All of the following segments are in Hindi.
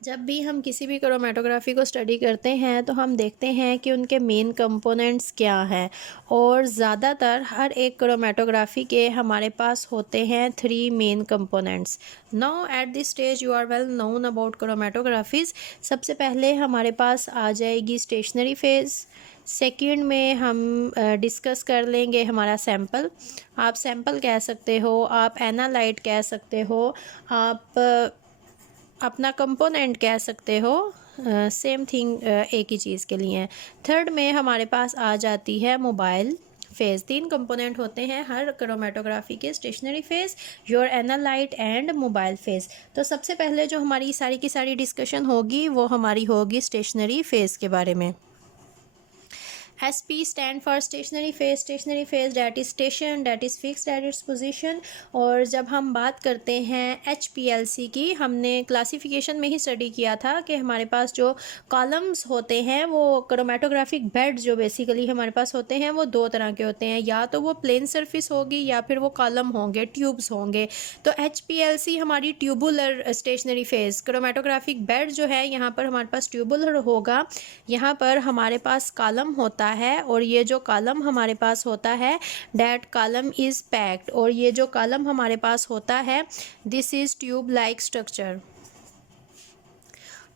जब भी हम किसी भी क्रोमेटोग्राफी को स्टडी करते हैं तो हम देखते हैं कि उनके मेन कंपोनेंट्स क्या हैं, और ज़्यादातर हर एक क्रोमेटोग्राफी के हमारे पास होते हैं 3 main components. Now at this stage you are well known about chromatographies. सबसे पहले हमारे पास आ जाएगी स्टेशनरी फेज़। सेकंड में हम डिस्कस कर लेंगे हमारा सैंपल। आप सैंपल कह सकते हो, आप एनालाइट कह सकते हो, आप अपना कंपोनेंट कह सकते हो। सेम थिंग एक ही चीज़ के लिए है। थर्ड में हमारे पास आ जाती है मोबाइल फेज़। 3 कंपोनेंट होते हैं हर क्रोमेटोग्राफी के, stationary phase, your analyte and mobile phase. तो सबसे पहले जो हमारी सारी की सारी डिस्कशन होगी वो हमारी होगी स्टेशनरी फेज़ के बारे में। SP stand for stationary phase। stationary phase that is station, that is fixed at its position। और जब हम बात करते हैं HPLC की, हमने क्लासिफिकेशन में ही स्टडी किया था कि हमारे पास जो कॉलम्स होते हैं वो क्रोमेटोग्राफिक बेड जो बेसिकली हमारे पास होते हैं वो 2 तरह के होते हैं, या तो वो प्लेन सरफेस होगी या फिर वो कॉलम होंगे, ट्यूब्स होंगे। तो HPLC हमारी tubular stationary phase. Chromatographic bed जो है यहाँ पर हमारे पास ट्यूबुलर होगा। यहाँ पर हमारे पास कॉलम होता है, और ये जो कॉलम हमारे पास होता है डैट कॉलम इज़ पैक्ड, और ये जो कॉलम हमारे पास होता है this is tube like structure.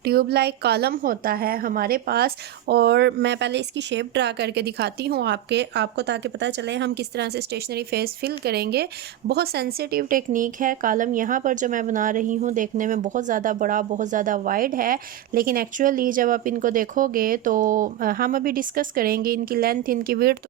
Tube like column होता है हमारे पास। और मैं पहले इसकी शेप ड्रा करके दिखाती हूँ आपको ताकि पता चले हम किस तरह से स्टेशनरी फेस फिल करेंगे। बहुत सेंसिटिव टेक्निक है। कॉलम यहाँ पर जो मैं बना रही हूँ देखने में बहुत ज़्यादा बड़ा, बहुत ज़्यादा वाइड है, लेकिन एक्चुअली जब आप इनको देखोगे तो हम अभी डिस्कस करेंगे इनकी लेंथ, इनकी विड्थ,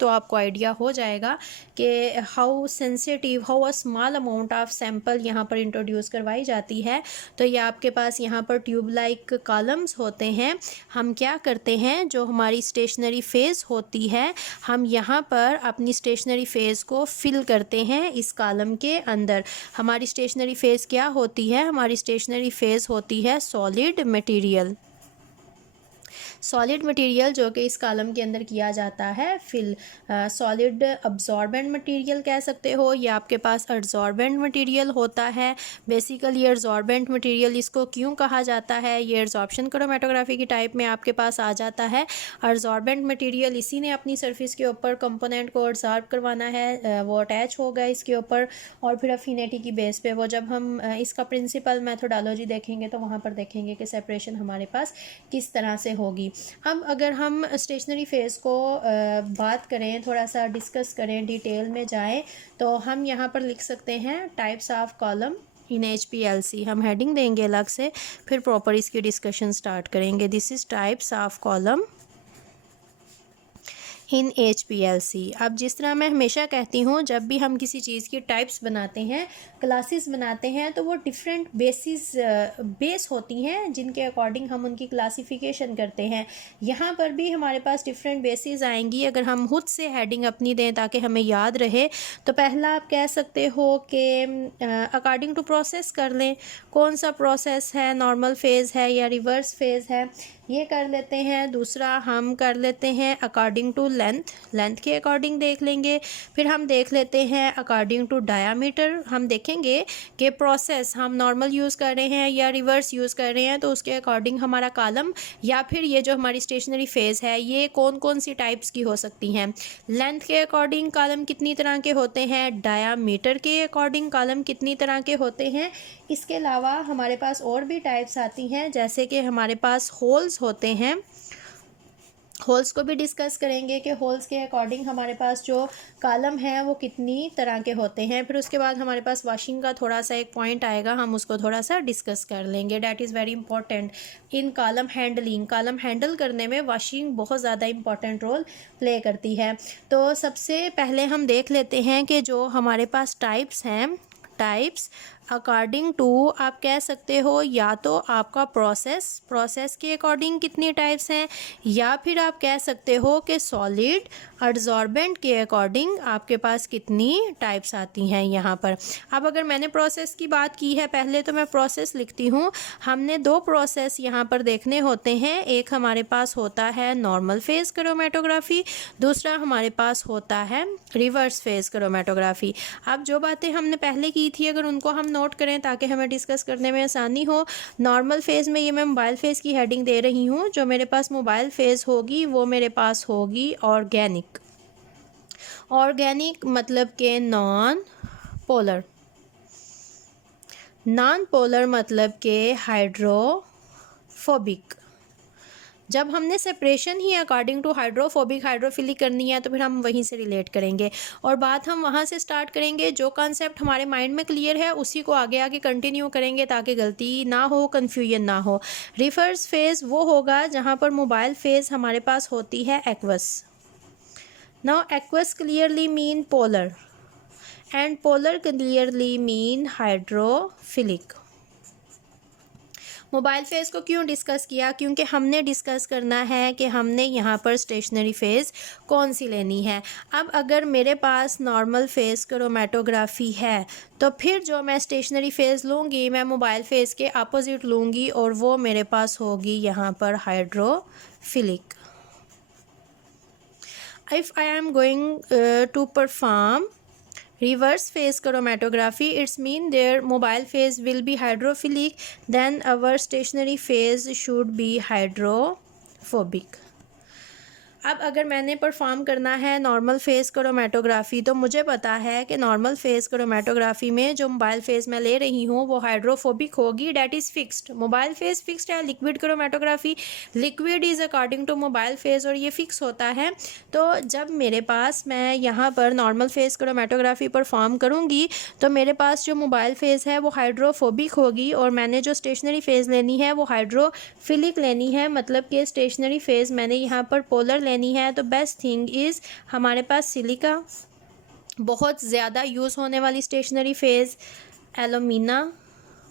तो आपको आइडिया हो जाएगा कि how sensitive, how a small amount of sample यहाँ पर इंट्रोड्यूस करवाई जाती है। तो ये आपके पास यहाँ पर ट्यूब लाइक कॉलम्स होते हैं। हम क्या करते हैं, जो हमारी स्टेशनरी फेज़ होती है, हम यहाँ पर अपनी स्टेशनरी फेज़ को फिल करते हैं इस कॉलम के अंदर। हमारी स्टेशनरी फेज़ क्या होती है, हमारी स्टेशनरी फेज़ होती है सॉलिड मटेरियल। सॉलिड मटेरियल जो कि इस कॉलम के अंदर किया जाता है फिल। सॉलिड अब्जॉर्बेंट मटेरियल कह सकते हो, या आपके पास एब्जॉर्बेंट मटेरियल होता है। बेसिकली एब्जॉर्बेंट मटेरियल इसको क्यों कहा जाता है, ये एब्जॉर्प्शन क्रोमेटोग्राफी की टाइप में आपके पास आ जाता है। एब्जॉर्बेंट मटेरियल इसी ने अपनी सरफेस के ऊपर कंपोनेंट को एब्जॉर्ब करवाना है, वो अटैच होगा इसके ऊपर, और फिर अफिनिटी की बेस पे वो जब हम इसका प्रिंसिपल मेथोडोलॉजी देखेंगे तो वहाँ पर देखेंगे कि सेपरेशन हमारे पास किस तरह से होगी। अब अगर हम स्टेशनरी फेज़ को बात करें, थोड़ा सा डिस्कस करें, डिटेल में जाएं, तो हम यहाँ पर लिख सकते हैं types of column in HPLC। हम हेडिंग देंगे अलग से, फिर प्रॉपर इसकी डिस्कशन स्टार्ट करेंगे। This is types of column in HPLC। अब जिस तरह मैं हमेशा कहती हूँ, जब भी हम किसी चीज़ की टाइप्स बनाते हैं, क्लासेस बनाते हैं, तो वो डिफरेंट बेस होती हैं जिनके अकॉर्डिंग हम उनकी क्लासिफिकेशन करते हैं। यहाँ पर भी हमारे पास डिफरेंट बेसिस आएंगी। अगर हम खुद से हेडिंग अपनी दें ताकि हमें याद रहे, तो पहला आप कह सकते हो कि अकॉर्डिंग टू प्रोसेस कर लें। कौन सा प्रोसेस है, नॉर्मल फेज़ है या रिवर्स फेज़ है, ये कर लेते हैं। दूसरा हम कर लेते हैं अकॉर्डिंग टू लेंथ के अकॉर्डिंग देख लेंगे। फिर हम देख लेते हैं अकॉर्डिंग टू डायामीटर। हम देखेंगे कि प्रोसेस हम नॉर्मल यूज़ कर रहे हैं या रिवर्स यूज़ कर रहे हैं, तो उसके अकॉर्डिंग हमारा कॉलम या फिर ये जो हमारी स्टेशनरी फेज़ है ये कौन कौन सी टाइप्स की हो सकती हैं। लेंथ के अकॉर्डिंग कॉलम कितनी तरह के होते हैं, डायामीटर के अकॉर्डिंग कॉलम कितनी तरह के होते हैं। इसके अलावा हमारे पास और भी टाइप्स आती हैं, जैसे कि हमारे पास होल्स होते हैं। होल्स को भी डिस्कस करेंगे कि होल्स के अकॉर्डिंग हमारे पास जो कॉलम है वो कितनी तरह के होते हैं। फिर उसके बाद हमारे पास वॉशिंग का थोड़ा सा एक पॉइंट आएगा, हम उसको थोड़ा सा डिस्कस कर लेंगे। That is very important in column handling. Column handle करने में वॉशिंग बहुत ज़्यादा इंपॉर्टेंट रोल प्ले करती है। तो सबसे पहले हम देख लेते हैं कि जो हमारे पास टाइप्स हैं, टाइप्स अकॉर्डिंग टू आप कह सकते हो या तो आपका प्रोसेस के अकॉर्डिंग कितनी टाइप्स हैं, या फिर आप कह सकते हो कि सॉलिड एडजॉर्बेंट के अकॉर्डिंग आपके पास कितनी टाइप्स आती हैं यहाँ पर। अब अगर मैंने प्रोसेस की बात की है, पहले तो मैं प्रोसेस लिखती हूँ। हमने दो प्रोसेस यहाँ पर देखने होते हैं, एक हमारे पास होता है नॉर्मल फेज़ क्रोमेटोग्राफी, दूसरा हमारे पास होता है रिवर्स फेज़ क्रोमेटोग्राफी। अब जो बातें हमने पहले की थी अगर उनको हम नोट करें ताकि हमें डिस्कस करने में आसानी हो। नॉर्मल फेज़ में ये मैं मोबाइल फेज़ की हेडिंग दे रही हूँ। जो मेरे पास मोबाइल फेज़ होगी वो मेरे पास होगी ऑर्गेनिक। ऑर्गेनिक मतलब के नॉन पोलर मतलब के हाइड्रोफोबिक। जब हमने सेपरेशन ही अकॉर्डिंग टू हाइड्रोफोबिक हाइड्रोफिलिक करनी है तो फिर हम वहीं से रिलेट करेंगे और बात हम वहाँ से स्टार्ट करेंगे। जो कॉन्सेप्ट हमारे माइंड में क्लियर है उसी को आगे आगे कंटिन्यू करेंगे ताकि गलती ना हो, कन्फ्यूजन ना हो। रिवर्स फेज़ वो होगा जहाँ पर मोबाइल फेज़ हमारे पास होती है aqueous. Now aqueous clearly mean polar and polar clearly mean hydrophilic. Mobile phase को क्यों डिस्कस किया? क्योंकि हमने डिस्कस करना है कि हमने यहाँ पर स्टेशनरी फेज़ कौन सी लेनी है। अब अगर मेरे पास नॉर्मल फेज़ क्रोमेटोग्राफी है तो फिर जो मैं स्टेशनरी फेज़ लूँगी मैं मोबाइल फेज़ के अपोजिट लूँगी और वो मेरे पास होगी यहाँ पर hydrophilic. If I am going to perform reverse phase chromatography, it's mean their mobile phase will be hydrophilic, then our stationary phase should be hydrophobic। अब अगर मैंने परफॉर्म करना है नॉर्मल फेज़ क्रोमेटोग्राफी तो मुझे पता है कि नॉर्मल फेज़ क्रोमेटोग्राफी में जो मोबाइल फेज़ मैं ले रही हूँ वो हाइड्रोफोबिक होगी, that is fixed. Mobile phase fixed है। Liquid chromatography, liquid is according to mobile phase और ये फिक्स होता है। तो जब मेरे पास मैं यहाँ पर नॉर्मल फेज़ क्रोमेटोग्राफी परफॉर्म करूँगी तो मेरे पास जो मोबाइल फेज़ है वो हाइड्रोफोबिक होगी और मैंने जो स्टेशनरी फेज़ लेनी है वो हाइड्रोफिलिक लेनी है। मतलब कि स्टेशनरी फेज़ मैंने यहाँ पर पोलर लेनी है। तो बेस्ट थिंग इज़ हमारे पास सिलिका, बहुत ज़्यादा यूज़ होने वाली स्टेशनरी फेज़ एलुमिना,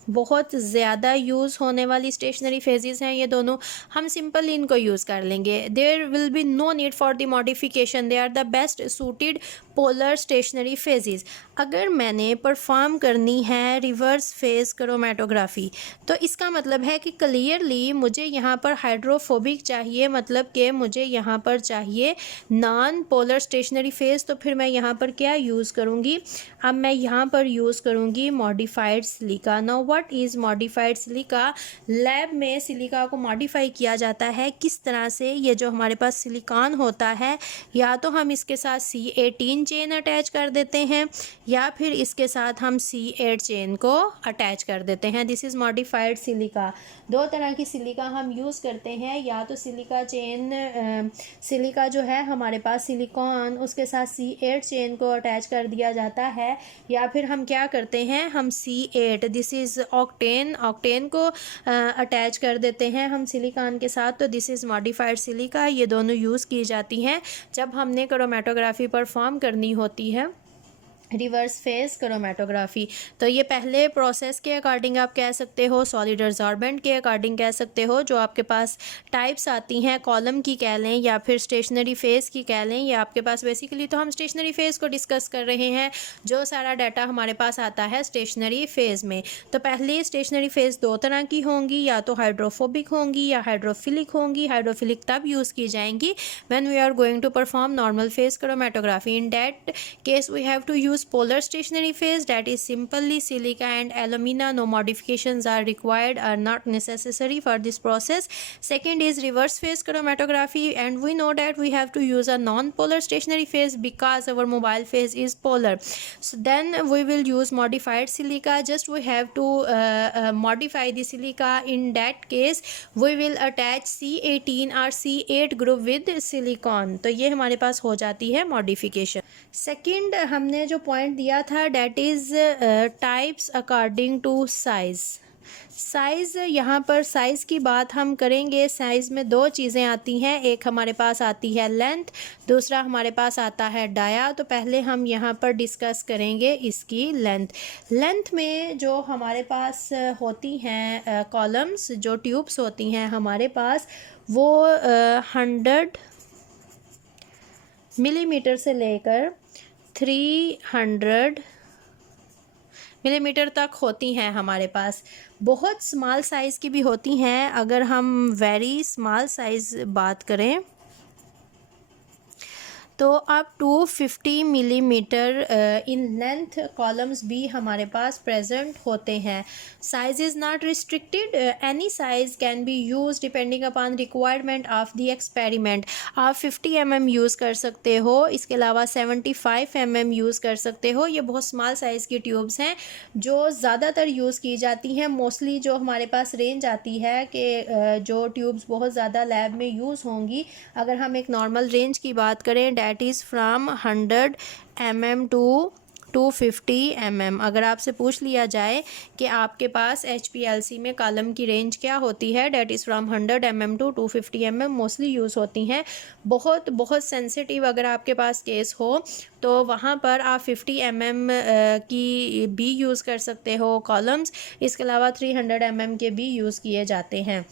बहुत ज़्यादा यूज़ होने वाली स्टेशनरी फेजेस हैं ये दोनों। हम सिंपल इनको यूज़ कर लेंगे। There will be no need for the modification, they are the best suited polar stationary phases. अगर मैंने परफॉर्म करनी है रिवर्स फेज़ क्रोमेटोग्राफी तो इसका मतलब है कि क्लियरली मुझे यहाँ पर हाइड्रोफोबिक चाहिए, मतलब कि मुझे यहाँ पर चाहिए नॉन पोलर स्टेशनरी फेज़। तो फिर मैं यहाँ पर क्या यूज़ करूँगी? अब मैं यहाँ पर यूज़ करूँगी modified silica. Now what is modified silica? Lab में सिलिका को मॉडिफाई किया जाता है। किस तरह से? ये जो हमारे पास सिलिकॉन होता है या तो हम इसके साथ C18 चेन अटैच कर देते हैं या फिर इसके साथ हम C8 चेन को अटैच कर देते हैं। This is modified silica. दो तरह की सिलिका हम यूज़ करते हैं, या तो सिलिका चेन सिलिका जो है हमारे पास सिलिकॉन उसके साथ C8 चेन को अटैच कर दिया जाता है, या फिर हम क्या करते हैं, हम C8 दिस इज़ ऑक्टेन को अटैच कर देते हैं हम सिलिकॉन के साथ। तो दिस इज़ मॉडिफाइड सिलिका। ये दोनों यूज़ की जाती हैं जब हमने क्रोमेटोग्राफी परफॉर्म करनी होती है रिवर्स फेज़ क्रोमेटोग्राफी। तो ये पहले प्रोसेस के अकॉर्डिंग आप कह सकते हो, सॉलिड एडजॉर्बेंट के अकॉर्डिंग कह सकते हो। जो आपके पास टाइप्स आती हैं कॉलम की कह लें या फिर स्टेशनरी फेज़ की कह लें, ये आपके पास बेसिकली तो हम स्टेशनरी फेज़ को डिस्कस कर रहे हैं। जो सारा डाटा हमारे पास आता है स्टेशनरी फेज़ में। तो पहले स्टेशनरी फेज़ दो तरह की होंगी, या तो हाइड्रोफोबिक होंगी या हाइड्रोफिलिक होंगी। हाइड्रोफिलिक तब यूज़ की जाएंगी when we are going to perform normal phase chromatography. In that case we have to use polar stationary phase, that is simply silica and alumina. No modifications are required, are not necessary for this process. Second is reverse phase chromatography, and we know that we have to use a non-polar stationary phase because our mobile phase is polar. So then we will use modified silica. Just we have to modify the silica. In that case we will attach C18 or C8 group with silicon. तो ये हमारे पास हो जाती है मॉडिफिकेशन। सेकेंड हमने जो पॉइंट दिया था that is types according to size. Size, यहाँ पर साइज़ की बात हम करेंगे। साइज़ में दो चीज़ें आती हैं, एक हमारे पास आती है लेंथ, दूसरा हमारे पास आता है डाया। तो पहले हम यहाँ पर डिस्कस करेंगे इसकी लेंथ। लेंथ में जो हमारे पास होती हैं कॉलम्स, जो ट्यूब्स होती हैं हमारे पास, वो 100 मिलीमीटर से लेकर 300 मिलीमीटर तक होती हैं हमारे पास। बहुत स्मॉल साइज़ की भी होती हैं। अगर हम वेरी स्मॉल साइज़ बात करें तो अब 250 मिलीमीटर इन लेंथ कॉलम्स भी हमारे पास प्रेजेंट होते हैं। Size is not restricted, any size can be use depending upon requirement of the experiment. आप 50 mm यूज़ कर सकते हो, इसके अलावा 75 mm यूज़ कर सकते हो। ये बहुत स्मॉल साइज़ की ट्यूब्स हैं जो ज़्यादातर यूज़ की जाती हैं। मोस्टली जो हमारे पास रेंज आती है कि जो ट्यूब्स बहुत ज़्यादा लैब में यूज़ होंगी, अगर हम एक नॉर्मल रेंज की बात करें, that is from 100 mm to 250 mm। अगर आपसे पूछ लिया जाए कि आपके पास HPLC में कॉलम की रेंज क्या होती है, that is from 100 mm to 250 mm mostly use होती हैं। बहुत बहुत सेंसिटिव अगर आपके पास केस हो तो वहाँ पर आप 50 mm की भी यूज़ कर सकते हो कॉलम्स। इसके अलावा 300 mm के भी यूज़ किए जाते हैं।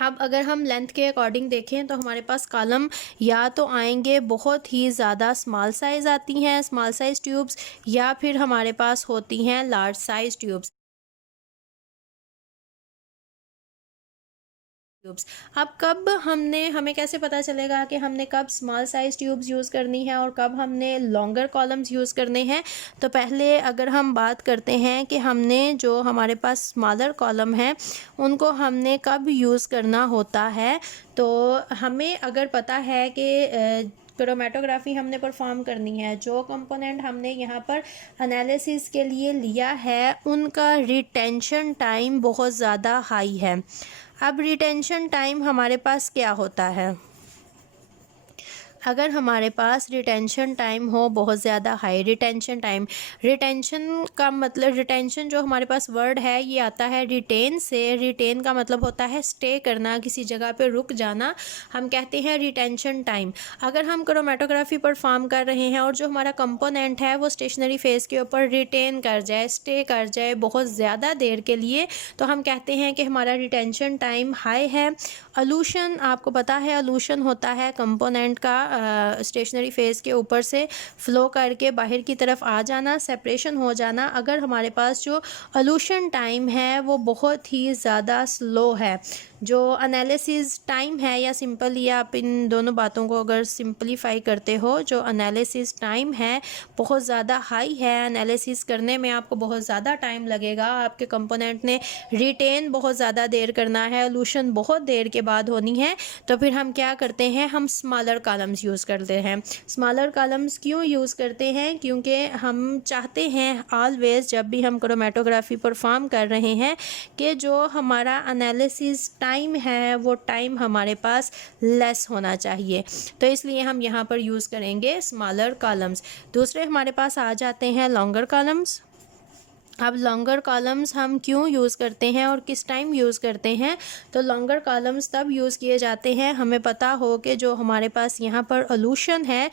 अब अगर हम लेंथ के अकॉर्डिंग देखें तो हमारे पास कॉलम या तो आएंगे बहुत ही ज़्यादा स्मॉल साइज़ आती हैं स्मॉल साइज़ ट्यूब्स, या फिर हमारे पास होती हैं लार्ज साइज़ ट्यूब्स। अब कब हमें कैसे पता चलेगा कि हमने कब स्मॉल साइज़ ट्यूब्स यूज़ करनी है और कब हमने लॉन्गर कॉलम्स यूज़ करने हैं? तो पहले अगर हम बात करते हैं कि हमने जो हमारे पास स्मॉलर कॉलम है उनको हमने कब यूज़ करना होता है, तो हमें अगर पता है कि क्रोमेटोग्राफी हमने परफॉर्म करनी है, जो कंपोनेंट हमने यहाँ पर एनालिसिस के लिए लिया है उनका रिटेंशन टाइम बहुत ज़्यादा हाई है। अब रिटेंशन टाइम हमारे पास क्या होता है? अगर हमारे पास रिटेंशन टाइम हो बहुत ज़्यादा हाई, रिटेंशन टाइम, रिटेंशन का मतलब, रिटेंशन जो हमारे पास वर्ड है ये आता है रिटेन से। रिटेन का मतलब होता है स्टे करना, किसी जगह पे रुक जाना, हम कहते हैं रिटेंशन टाइम। अगर हम क्रोमेटोग्राफी परफॉर्म कर रहे हैं और जो हमारा कंपोनेंट है वो स्टेशनरी फेस के ऊपर रिटेन कर जाए, स्टे कर जाए बहुत ज़्यादा देर के लिए, तो हम कहते हैं कि हमारा रिटेंशन टाइम हाई है। अलूशन, आपको पता है अलूशन होता है कंपोनेंट का स्टेशनरी फेस के ऊपर से फ्लो करके बाहर की तरफ आ जाना, सेपरेशन हो जाना। अगर हमारे पास जो अलूशन टाइम है वो बहुत ही ज़्यादा स्लो है, जो एनालिसिस टाइम है, या सिंपली आप इन दोनों बातों को अगर सिंपलीफाई करते हो, जो एनालिसिस टाइम है बहुत ज़्यादा हाई है, एनालिसिस करने में आपको बहुत ज़्यादा टाइम लगेगा, आपके कंपोनेंट ने रिटेन बहुत ज़्यादा देर करना है, अलूशन बहुत देर के बाद होनी है, तो फिर हम क्या करते हैं, हम स्मॉलर कॉलम्स यूज़ करते हैं। स्मॉलर कॉलम्स क्यों यूज़ करते हैं? क्योंकि हम चाहते हैं ऑलवेज जब भी हम क्रोमेटोग्राफी परफॉर्म कर रहे हैं कि जो हमारा एनालिसिस टाइम है वो टाइम हमारे पास लेस होना चाहिए, तो इसलिए हम यहाँ पर यूज़ करेंगे स्मॉलर कॉलम्स। दूसरे हमारे पास आ जाते हैं लॉन्गर कॉलम्स। अब लॉन्गर कॉलम्स हम क्यों यूज़ करते हैं और किस टाइम यूज़ करते हैं? तो लॉन्गर कॉलम्स तब यूज़ किए जाते हैं हमें पता हो कि जो हमारे पास यहाँ पर अलूशन है,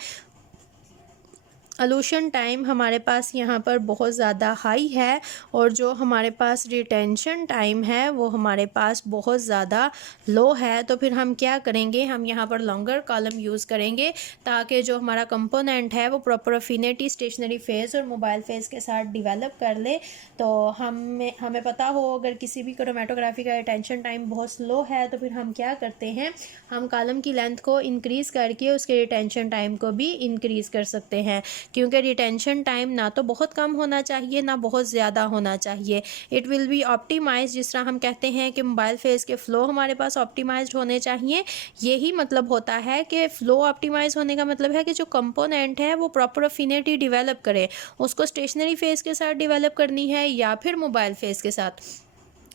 अलूशन टाइम हमारे पास यहाँ पर बहुत ज़्यादा हाई है, और जो हमारे पास रिटेंशन टाइम है वो हमारे पास बहुत ज़्यादा लो है। तो फिर हम क्या करेंगे, हम यहाँ पर लॉन्गर कॉलम यूज़ करेंगे ताकि जो हमारा कंपोनेंट है वो प्रॉपर अफिनिटी स्टेशनरी फेज़ और मोबाइल फेज़ के साथ डिवेलप कर ले। तो हमें पता हो अगर किसी भी क्रोमेटोग्राफी का रिटेंशन टाइम बहुत स्लो है तो फिर हम क्या करते हैं, हम कॉलम की लेंथ को इंक्रीज़ करके उसके रिटेंशन टाइम को भी इंक्रीज़ कर सकते हैं, क्योंकि रिटेंशन टाइम ना तो बहुत कम होना चाहिए ना बहुत ज़्यादा होना चाहिए। इट विल बी ऑप्टिमाइज, जिस तरह हम कहते हैं कि मोबाइल फेज़ के फ़्लो हमारे पास ऑप्टिमाइज्ड होने चाहिए, यही मतलब होता है कि फ़्लो ऑप्टिमाइज होने का मतलब है कि जो कंपोनेंट है वो प्रॉपर अफिनिटी डिवेलप करे, उसको स्टेशनरी फेज़ के साथ डिवेलप करनी है या फिर मोबाइल फेज़ के साथ,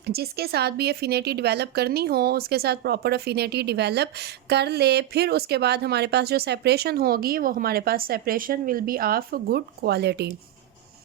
जिसके साथ भी अफिनिटी डेवलप करनी हो उसके साथ प्रॉपर अफिनिटी डेवलप कर ले। फिर उसके बाद हमारे पास जो सेपरेशन होगी वो हमारे पास separation will be of good quality.